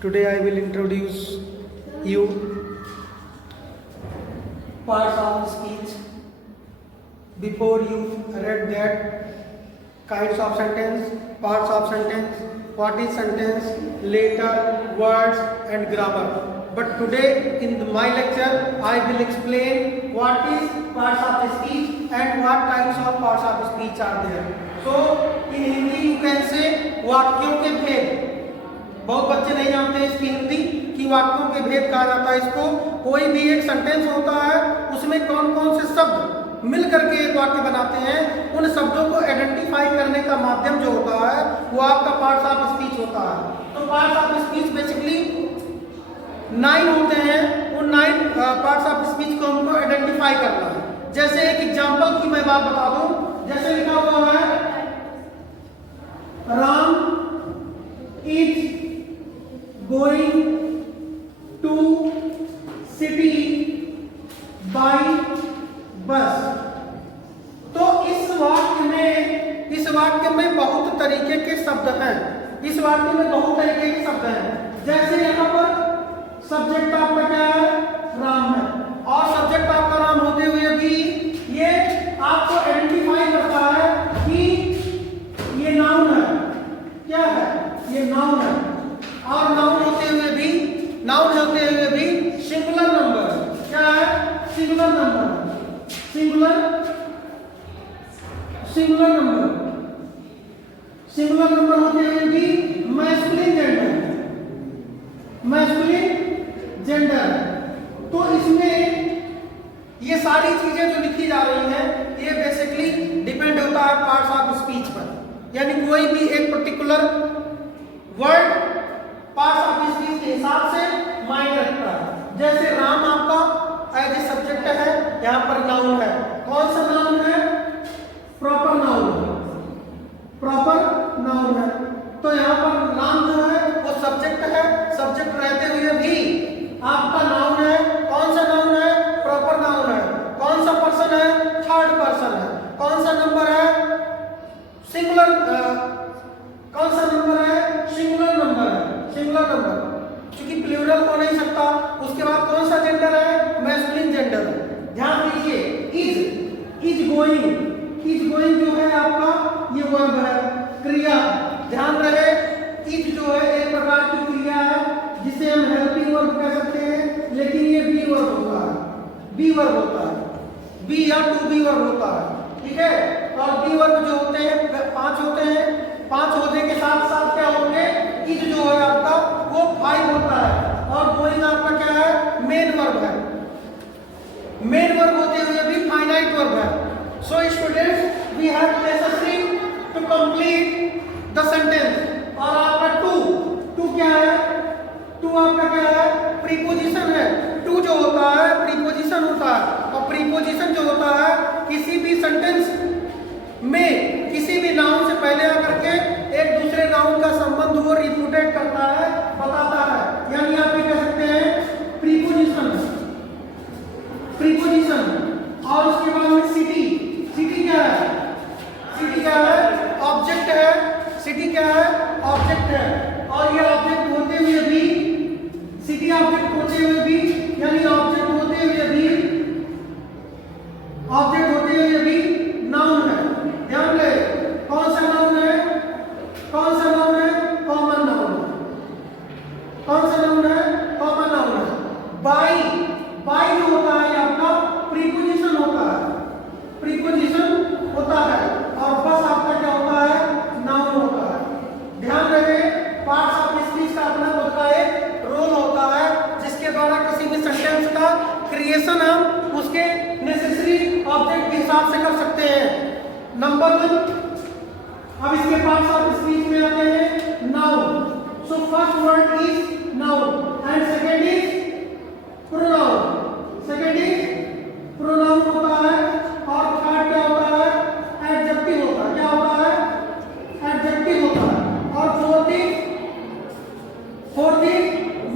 Today I will introduce you parts of speech. Before you read that kinds of sentence, parts of sentence, what is sentence, letter, words and grammar. But today in my lecture I will explain what is parts of speech and what types of parts of speech are there. So in Hindi you can say वाक्यों के भेद. बहुत बच्चे नहीं जानते हैं इसकी हिंदी कि वाक्यों के भेद कहा जाता है इसको. कोई भी एक सेंटेंस होता है उसमें कौन कौन से शब्द मिल करके एक वाक्य बनाते हैं, उन शब्दों को आइडेंटिफाई करने का माध्यम जो होता है वो आपका पार्ट्स ऑफ स्पीच होता है. तो पार्ट्स ऑफ स्पीच बेसिकली 9 होते हैं. उन 9 पार्ट्स ऑफ स्पीच को हमको आइडेंटिफाई करना है. जैसे एक एग्जांपल की मैं बात बता दूं. जैसे लिखा हुआ है Ram is going to city by bus. तो इस वाक्य में बहुत तरीके के शब्द हैं. इस वाक्य में बहुत तरीके के शब्द हैं. जैसे यहाँ पर सब्जेक्ट आपका क्या है, राम है, और सब्जेक्ट आपका राम होते हुए भी ये आपको आइडेंटिफाई करता है कि ये नाउन है. क्या है, ये नाउन है. और नाउन होते हुए भी सिंगुलर नंबर. क्या है, सिंगुलर नंबर. सिंगुलर नंबर होते हुए भी मैस्कुलिन जेंडर. तो इसमें ये सारी चीजें जो लिखी जा रही हैं ये बेसिकली डिपेंड होता है पार्ट्स ऑफ स्पीच पर. यानी कोई भी एक particular word parts of speech के हिसाब से मायने रखता है. जैसे राम आपका एज ए सब्जेक्ट है, यहाँ पर नाउन है. कौन सा नाउन है, प्रॉपर नाउन है. तो यहाँ पर राम जो है वो सब्जेक्ट है. सब्जेक्ट रहते हुए भी आपका नाउन है. कौन सा नाउन है, प्रॉपर नाउन है. कौन सा पर्सन है, थर्ड पर्सन है. कौन सा नंबर है, सिंगुलर. कौन सा नंबर है, सिंगुलर नंबर. क्योंकि प्लूरल हो नहीं सकता. उसके बाद कौन सा जेंडर है, मैस्कुलिन जेंडर. ध्यान दीजिए इज गोइंग जो है आपका ये वर्ब है, क्रिया. ध्यान रहे इज जो है एक प्रकार की क्रिया है जिसे हम हेल्पिंग वर्ब कह सकते हैं, लेकिन ये बी वर्ब होता है. बी या टू बी वर्ब होता है. ठीक है. और बी वर्ब जो होते हैं 5 होते हैं. 5 होने के साथ साथ क्या होंगे, इज जो है आपका वो 5 होता है. और गोइंग आपका क्या है, मेन वर्ब है. मेन वर्ब होते हुए भी फाइनाइट वर्ब है. So students we have necessary to complete the sentence. और आपका टू क्या है, टू आपका क्या है, प्रीपोजिशन है. टू जो होता है प्रीपोजिशन होता है. और प्रीपोजिशन जो होता है किसी भी सेंटेंस में किसी भी नाउन से पहले आकर के एक दूसरे नाउन का संबंध वो रिफ्यूटेड करता है, बताता है. यानी आप ये कह सकते हैं प्रीपोजिशन. और उसके बाद में सिटी क्या है, ऑब्जेक्ट है. सिटी क्या है, ऑब्जेक्ट है. और ये ऑब्जेक्ट होते हुए भी, सिटी ऑब्जेक्ट होते हुए भी, यानी ऑब्जेक्ट होते हुए भी नाउन है. ध्यान रहे कौन सा नाउन है, कॉमन नाउन है. कौन सा नाउन है, कॉमन नाउन है. बाई जो होता है आपका प्रीपोजिशन होता है. और बस आपका क्या होता है, नाउन होता है. ध्यान रहे पार्ट्स ऑफ स्पीच का अपना खुद का एक रोल होता है जिसके द्वारा किसी भी सेंटेंस का क्रिएशन हम उसके नेसेसरी ऑब्जेक्ट के हिसाब से कर सकते हैं. नंबर 1, अब इसके पार्ट्स ऑफ स्पीच में आते हैं noun. So first word is noun and second is pronoun होता है. और थर्ड क्या होता है, एडजेक्टिव होता है. क्या होता है, एडजेक्टिव होता है. और fourth is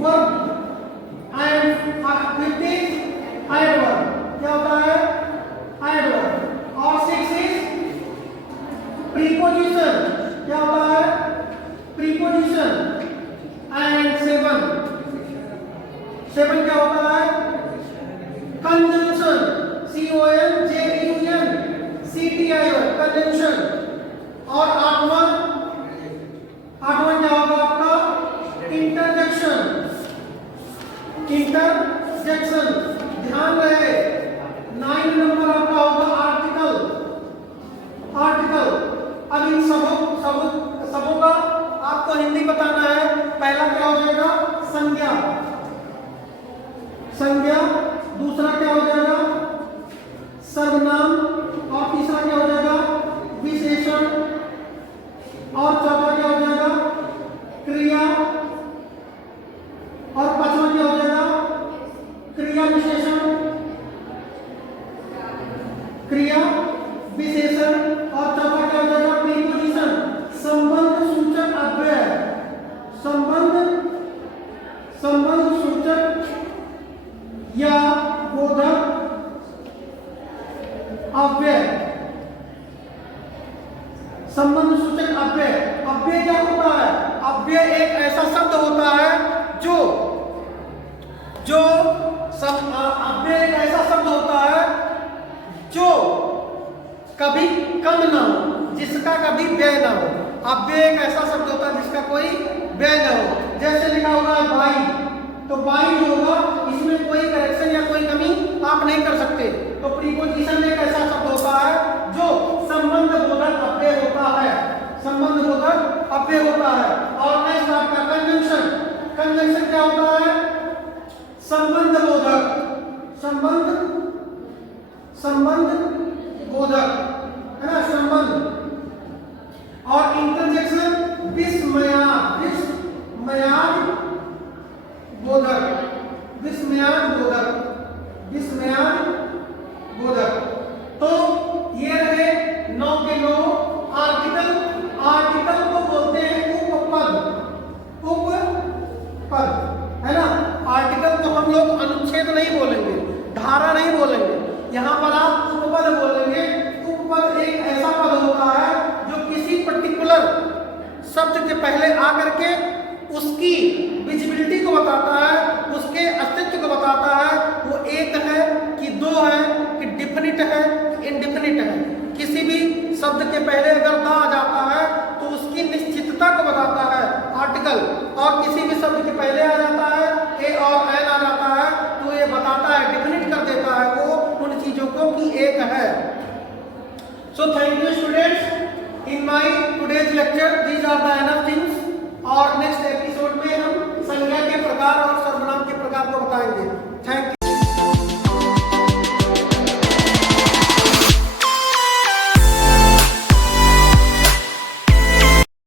verb and fifth is adverb. क्या होता है, एडवर्ब. और 6 इज प्रीपोजिशन. क्या होता है, प्रीपोजिशन. एंड 7 सेवन क्या होता है? Conjunction, CONJUNCTION, conjunction. और आठवां क्या होगा आपका? Interjection, interjection. ध्यान रहे 9 नंबर आपका होगा आर्टिकल, आर्टिकल। अब इन सबों का आपको हिंदी बताना है। पहला क्या हो जाएगा? संज्ञा, संज्ञा। दूसरा क्या हो जाएगा? सर्वनाम। और तीसरा क्या हो जाएगा? विशेषण। और चौथा क्या हो जाएगा? क्रिया। और पांचवा क्या हो जाएगा? क्रिया विशेषण, क्रिया विशेषण। और चौथा क्या हो जाएगा? प्रीपोजिशन, संबंध सूचक अव्यय, संबंध सूचक या बोधक अव्यय, संबंध सूचक अव्यय। अव्यय क्या होता है? अव्यय एक ऐसा शब्द होता है जो अव्यय एक ऐसा शब्द होता है जो कभी कम ना हो, जिसका कभी व्यय ना हो। अव्यय एक ऐसा शब्द होता है जिसका कोई व्यय ना हो। जैसे लिखा हुआ है बाई, तो बाई जो होगा इसमें कोई करेक्शन या कोई कमी आप नहीं कर सकते। तो प्रीपोजिशन एक ऐसा शब्द होता है जो संबंध बोधक अव्यय होता है, संबंध बोधक अव्यय होता है। और नेक्स्ट आपका कंजंक्शन। कंजंक्शन क्या होता है? संबंध बोधक, संबंध बोधक है ना, संबंध। और इंटरजेक्शन विस्मयाद बोधक, विस्मयाद बोधक। तो ये रहे 9 के 9 आर्टिकल। आर्टिकल को बोलते हैं उपपद, है ना। आर्टिकल को हम लोग अनुच्छेद नहीं बोलेंगे, धारा नहीं बोलेंगे, यहाँ पर आप उपपद बोलेंगे। उपपद एक ऐसा पद होता है जो किसी पर्टिकुलर शब्द के पहले आकर के उसकी विजिबिलिटी को बताता है, उसके अस्तित्व को बताता है। वो एक है कि दो है कि डिफिनिट है कि इनडिफिनिट है। किसी भी शब्द के पहले अगर दा आ जाता है तो उसकी निश्चितता को बताता है आर्टिकल। और किसी भी शब्द के पहले आ जाता है ए और एन आ जाता है तो ये बताता है, डिफिनिट कर देता है वो उन चीजों को कि एक है। So thank you students. In my today's lecture, these are the enough things. और next